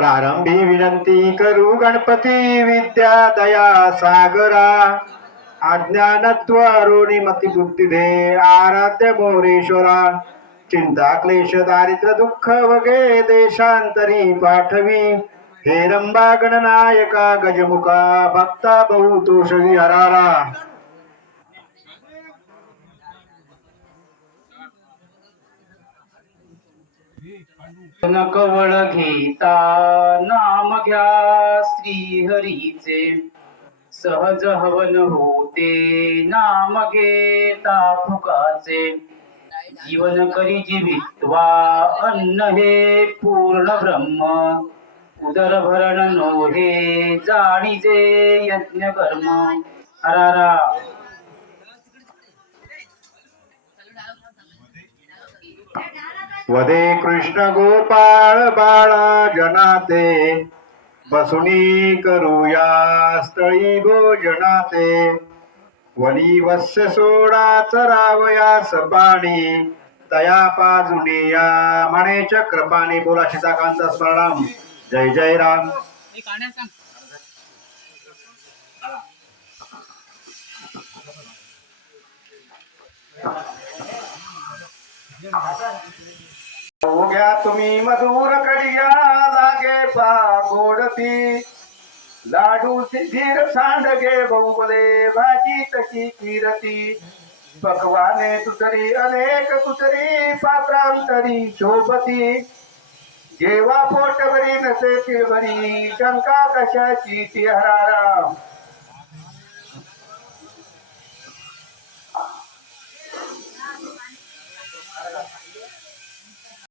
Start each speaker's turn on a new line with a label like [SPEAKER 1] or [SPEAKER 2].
[SPEAKER 1] प्रारंभी विनंती करू गणपती विद्या दया सागरा. अज्ञानत्व अरुणी मती बुद्धी दे आराध्य मोरेश्वरा. चिंता क्लेश दारिद्र्य दुःख वगे देशांतरी पाठवी. हे रंबा गणनायका गजमुखा भक्ता बहुतोष विहरारा.
[SPEAKER 2] कवळ घेता नाम घ्या श्री हरीचे सहज हवन होते नाम घेता फुकाचे. जीवन करी जीवित्वा अन्न हे पूर्ण ब्रह्म. उदर भरण नो हे जाणीचे यज्ञ कर्म हरारा
[SPEAKER 1] वदे कृष्ण गोपाळ बाळा जनाते बसुनी करूया स्थळी भोजनाते. वनी वस्य सोडा चरावया सपाणी तया पाजुने या म्हणे चक्रपाणी बोला सीताकांत स्मरणाम. जय जय राम. हो घ्या तुम्ही मधुर कडिया लागे पा गोडती लाडू सिद्धीर सांडगे बहुबले भाजी तशी किरती. पकवाने तुतरी अनेक तुतरी पात्रांतरी शोभती. जेव्हा पोटभरी नसे तिळभरी शंका कशाची ती हरारा